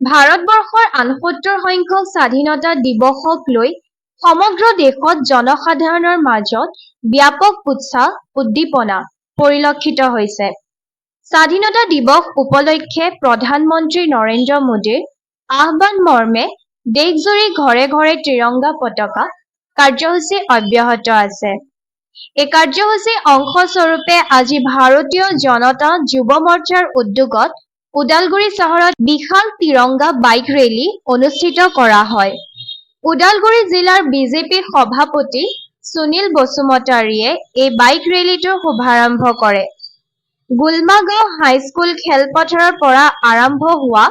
ভাৰতবৰ্ষৰ ৭৮ সংখ্যক স্বাধীনতা দিৱসক লৈ সমগ্ৰ দেশত জনসাধাৰণৰ মাজত ব্যাপক উৎসাহ উদ্দীপনা পৰিলক্ষিত হৈছে। স্বাধীনতা দিৱস উপলক্ষে প্ৰধানমন্ত্ৰী নৰেন্দ্ৰ মোদীৰ আহ্বান মৰ্মে দেশজুৰি ঘৰে ঘৰে ত্ৰিৰংগা পতাকা কাৰ্যসূচী অব্যাহত আছে। এই কাৰ্যসূচীৰ অংশস্বৰূপে আজি ভাৰতীয় জনতা যুৱ মৰ্চাৰ উদ্যোগত ওদালগুৰি চহৰত বিশাল ত্ৰিৰংগা বাইক ৰেলী অনুষ্ঠিত কৰা হয়। ওদালগুৰি জিলাৰ বিজেপি সভাপতি সুনীল বসুমতাৰীয়ে এই বাইক ৰেলীটোৰ শুভাৰম্ভ কৰে। গুলমাগাঁও হাইস্কুল খেলপথাৰৰ পৰা আৰম্ভ হোৱা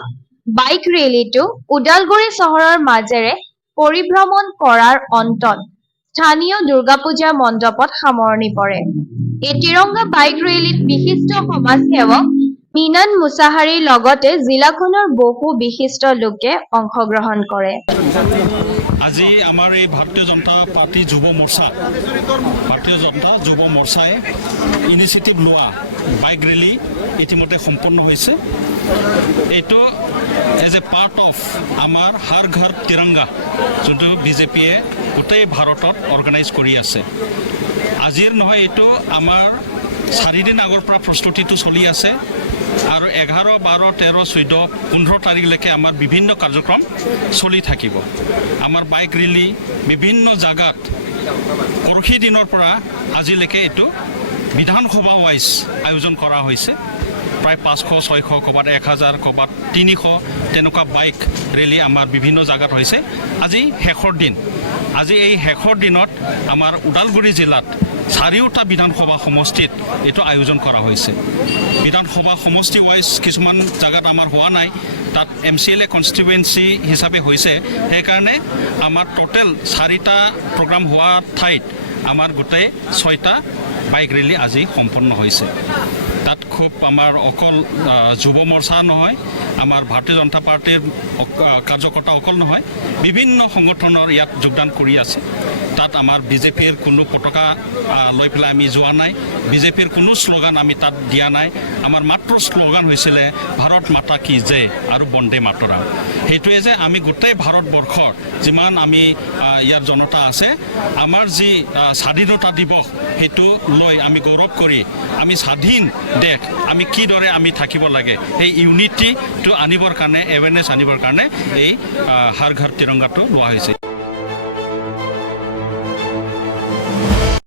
বাইক ৰেলীটো ওদালগুৰি চহৰৰ মাজেৰে পৰিভ্ৰমণ কৰাৰ অন্তত স্থানীয় দুৰ্গা পূজা মণ্ডপত সামৰণি পৰে। এই ত্ৰিৰংগা বাইক ৰেলীত বিশিষ্ট সমাজসেৱক মিনান মুছাহাৰীৰ লগতে জিলাখনৰ বহু বিশিষ্ট লোকে অংশগ্ৰহণ কৰে। আজি আমাৰ এই ভাৰতীয় জনতা পাৰ্টি যুৱ মৰ্চাই ইনিচিয়েটিভ লোৱা বাইক ৰেলী ইতিমধ্যে সম্পন্ন হৈছে। এইটো এজ এ পাৰ্ট অফ আমাৰ হৰ ঘৰ তিৰংগা যোনটো বিজেপিয়ে গোটেই ভাৰতত অৰ্গেনাইজ কৰি আছে। আজিৰ নহয়, এইটো আমাৰ 4 দিন আগৰ পৰা প্ৰস্তুতিটো চলি আছে আৰু 11, 12, 13, 14, 15 তাৰিখলৈকে আমাৰ বিভিন্ন কাৰ্যক্ৰম চলি থাকিব। আমাৰ বাইক ৰেলী বিভিন্ন জাগাত পৰহি দিনৰ পৰা আজিলৈকে এইটো বিধানসভা ৱাইজ আয়োজন কৰা হৈছে। প্ৰায় 500, 600, ক'ৰবাত 1000, ক'ৰবাত 300 তেনেকুৱা বাইক ৰেলী আমাৰ বিভিন্ন জাগাত হৈছে। আজি শেষৰ দিন। আজি এই শেষৰ দিনত আমাৰ ওদালগুৰি জিলাত 4টা বিধানসভা সমষ্টিত এইটো আয়োজন কৰা হৈছে। বিধানসভা সমষ্টি ৱাইজ কিছুমান জাগাত আমাৰ হোৱা নাই, তাত MCLA কনষ্টিটুৱেঞ্চি হিচাপে হৈছে। সেইকাৰণে আমাৰ টোটেল 4টা প্ৰগ্ৰাম হোৱা ঠাইত আমাৰ গোটেই 6টা বাইক ৰেলী আজি সম্পন্ন হৈছে। তাত খুব আমাৰ অকল যুৱ মৰ্চা নহয়, আমাৰ ভাৰতীয় জনতা পাৰ্টিৰ কাৰ্যকৰ্তা অকল নহয়, বিভিন্ন সংগঠনৰ ইয়াত যোগদান কৰি আছে। তাত আমাৰ বিজেপিৰ কোনো পতাকা লৈ পেলাই আমি যোৱা নাই, বিজেপিৰ কোনো শ্লোগান আমি তাত দিয়া নাই। আমাৰ মাত্ৰ শ্লোগান হৈছিলে ভাৰত মাতা কি জয় আৰু বন্দে মাতৰম। সেইটোৱে যে আমি গোটেই ভাৰতবৰ্ষৰ যিমান আমি ইয়াৰ জনতা আছে, আমাৰ যি স্বাধীনতা দিৱস সেইটো লৈ আমি গৌৰৱ কৰি আমি স্বাধীন দেশ আমি কিদৰে আমি থাকিব লাগে, এই ইউনিটিটো আনিবৰ কাৰণে, এৱেৰনেছ আনিবৰ কাৰণে এই হৰ ঘৰ তিৰংগাটো লোৱা হৈছে।